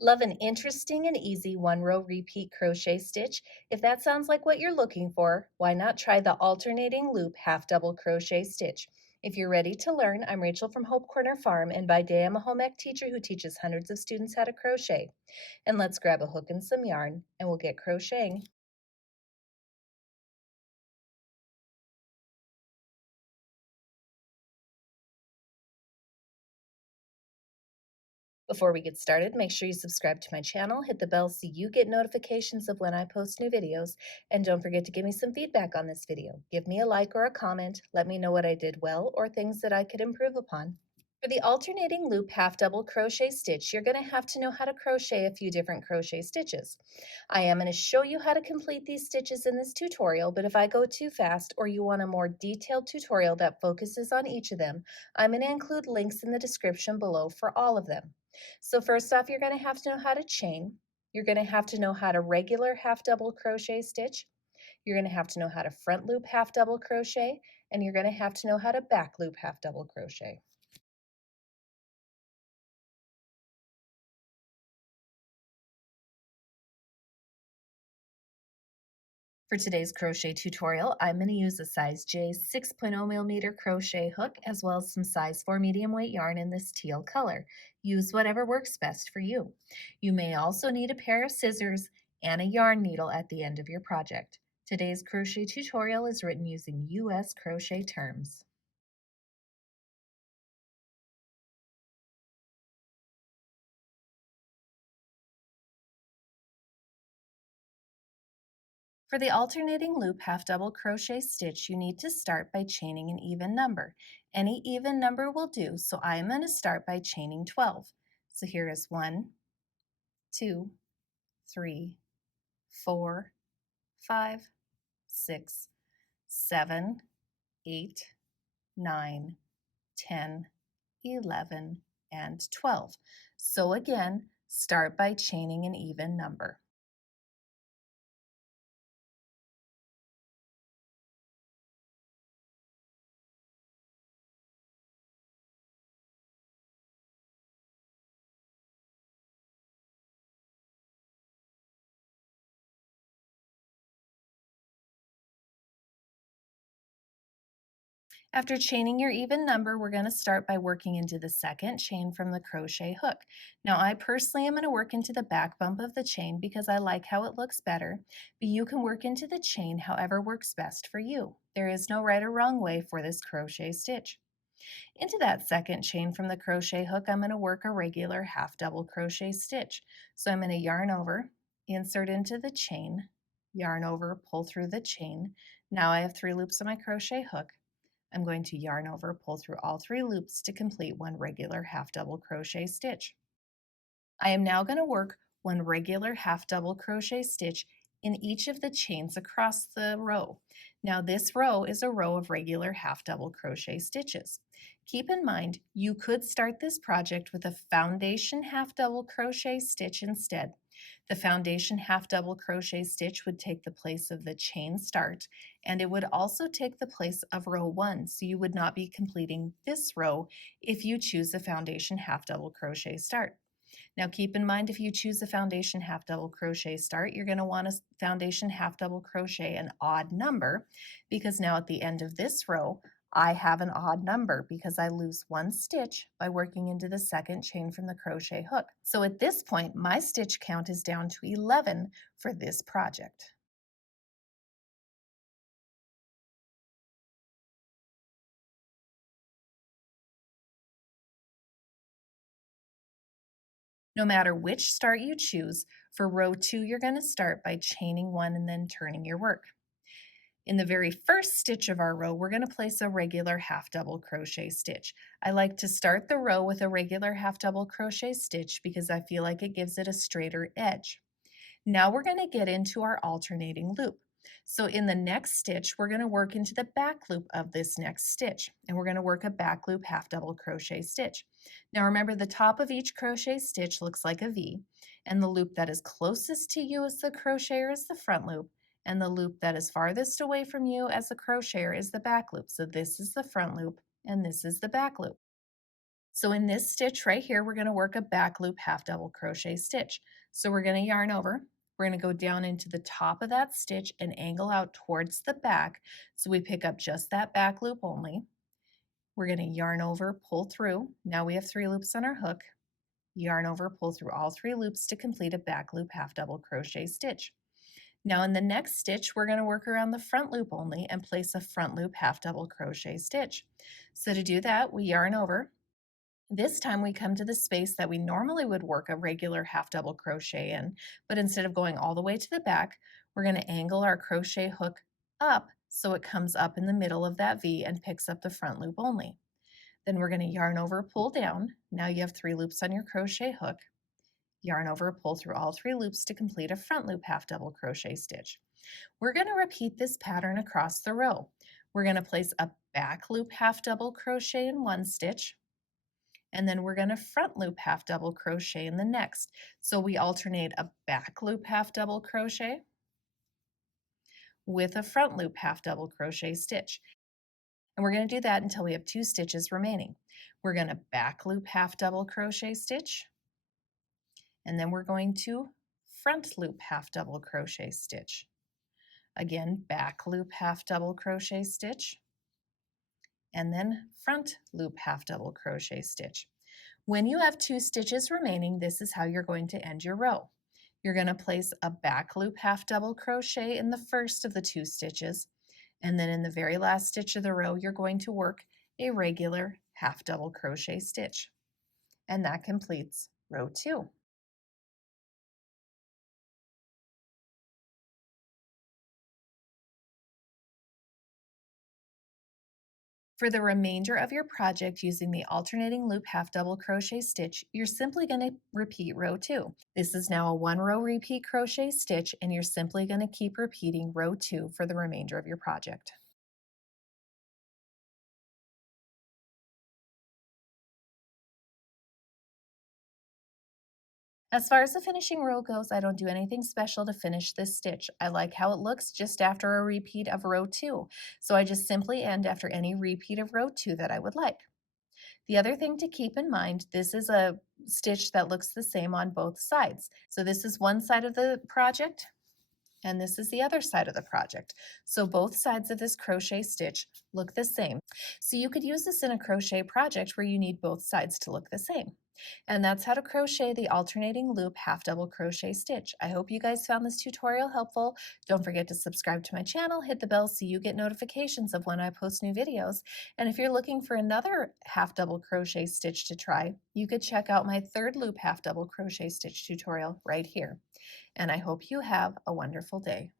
Love an interesting and easy one-row repeat crochet stitch? If that sounds like what you're looking for, why not try the alternating loop half double crochet stitch? If you're ready to learn, I'm Rachel from Hope Corner Farm, and by day I'm a home ec teacher who teaches hundreds of students how to crochet. And let's grab a hook and some yarn, and we'll get crocheting. Before we get started, make sure you subscribe to my channel, hit the bell so you get notifications of when I post new videos, and don't forget to give me some feedback on this video. Give me a like or a comment, let me know what I did well or things that I could improve upon. For the alternating loop half double crochet stitch, you're going to have to know how to crochet a few different crochet stitches. I am going to show you how to complete these stitches in this tutorial, but if I go too fast or you want a more detailed tutorial that focuses on each of them, I'm going to include links in the description below for all of them. So first off, you're going to have to know how to chain. You're going to have to know how to regular half double crochet stitch. You're going to have to know how to front loop half double crochet, and you're going to have to know how to back loop half double crochet. For today's crochet tutorial, I'm going to use a size J 6.0 millimeter crochet hook as well as some size 4 medium weight yarn in this teal color. Use whatever works best for you. You may also need a pair of scissors and a yarn needle at the end of your project. Today's crochet tutorial is written using US crochet terms. For the alternating loop half double crochet stitch, you need to start by chaining an even number. Any even number will do, so I am going to start by chaining 12. So here is 1, 2, 3, 4, 5, 6, 7, 8, 9, 10, 11, and 12. So again, start by chaining an even number. After chaining your even number, we're going to start by working into the second chain from the crochet hook. Now, I personally am going to work into the back bump of the chain because I like how it looks better, but you can work into the chain however works best for you. There is no right or wrong way for this crochet stitch. Into that second chain from the crochet hook, I'm going to work a regular half double crochet stitch. So I'm going to yarn over, insert into the chain, yarn over, pull through the chain. Now I have 3 loops on my crochet hook. I'm going to yarn over, pull through all 3 loops to complete one regular half double crochet stitch. I am now going to work one regular half double crochet stitch in each of the chains across the row. Now this row is a row of regular half double crochet stitches. Keep in mind, you could start this project with a foundation half double crochet stitch instead. The foundation half double crochet stitch would take the place of the chain start, and it would also take the place of row 1, so you would not be completing this row if you choose a foundation half double crochet start. Now keep in mind, if you choose a foundation half double crochet start, you're going to want a foundation half double crochet an odd number, because now at the end of this row I have an odd number because I lose 1 stitch by working into the second chain from the crochet hook. So at this point, my stitch count is down to 11 for this project. No matter which start you choose, for row 2 you're going to start by chaining 1 and then turning your work. In the very first stitch of our row, we're going to place a regular half double crochet stitch. I like to start the row with a regular half double crochet stitch because I feel like it gives it a straighter edge. Now we're going to get into our alternating loop. So in the next stitch, we're going to work into the back loop of this next stitch, and we're going to work a back loop half double crochet stitch. Now remember, the top of each crochet stitch looks like a V, and the loop that is closest to you as the crocheter is the front loop, and the loop that is farthest away from you as the crocheter is the back loop. So this is the front loop and this is the back loop. So in this stitch right here, we're going to work a back loop half double crochet stitch. So we're going to yarn over. We're going to go down into the top of that stitch and angle out towards the back. So we pick up just that back loop only. We're going to yarn over, pull through. Now we have 3 loops on our hook. Yarn over, pull through all 3 loops to complete a back loop half double crochet stitch. Now in the next stitch, we're going to work around the front loop only and place a front loop half double crochet stitch. So to do that, we yarn over. This time we come to the space that we normally would work a regular half double crochet in, but instead of going all the way to the back, we're going to angle our crochet hook up so it comes up in the middle of that V and picks up the front loop only. Then we're going to yarn over, pull down. Now you have 3 loops on your crochet hook. Yarn over, pull through all 3 loops to complete a front loop half double crochet stitch. We're going to repeat this pattern across the row. We're going to place a back loop half double crochet in one stitch, and then we're going to front loop half double crochet in the next. So we alternate a back loop half double crochet with a front loop half double crochet stitch. And we're going to do that until we have 2 stitches remaining. We're going to back loop half double crochet stitch, and then we're going to front loop half double crochet stitch. Again, back loop half double crochet stitch, and then front loop half double crochet stitch. When you have 2 stitches remaining, this is how you're going to end your row. You're going to place a back loop half double crochet in the first of the 2 stitches, and then in the very last stitch of the row, you're going to work a regular half double crochet stitch. And that completes row 2. For the remainder of your project using the alternating loop half double crochet stitch, you're simply going to repeat row 2. This is now a 1 row repeat crochet stitch, and you're simply going to keep repeating row 2 for the remainder of your project. As far as the finishing row goes, I don't do anything special to finish this stitch. I like how it looks just after a repeat of row 2, so I just simply end after any repeat of row 2 that I would like. The other thing to keep in mind, this is a stitch that looks the same on both sides. So this is one side of the project, and this is the other side of the project. So both sides of this crochet stitch look the same. So you could use this in a crochet project where you need both sides to look the same. And that's how to crochet the alternating loop half double crochet stitch. I hope you guys found this tutorial helpful. Don't forget to subscribe to my channel, hit the bell so you get notifications of when I post new videos. And if you're looking for another half double crochet stitch to try, you could check out my 3rd loop half double crochet stitch tutorial right here. And I hope you have a wonderful day.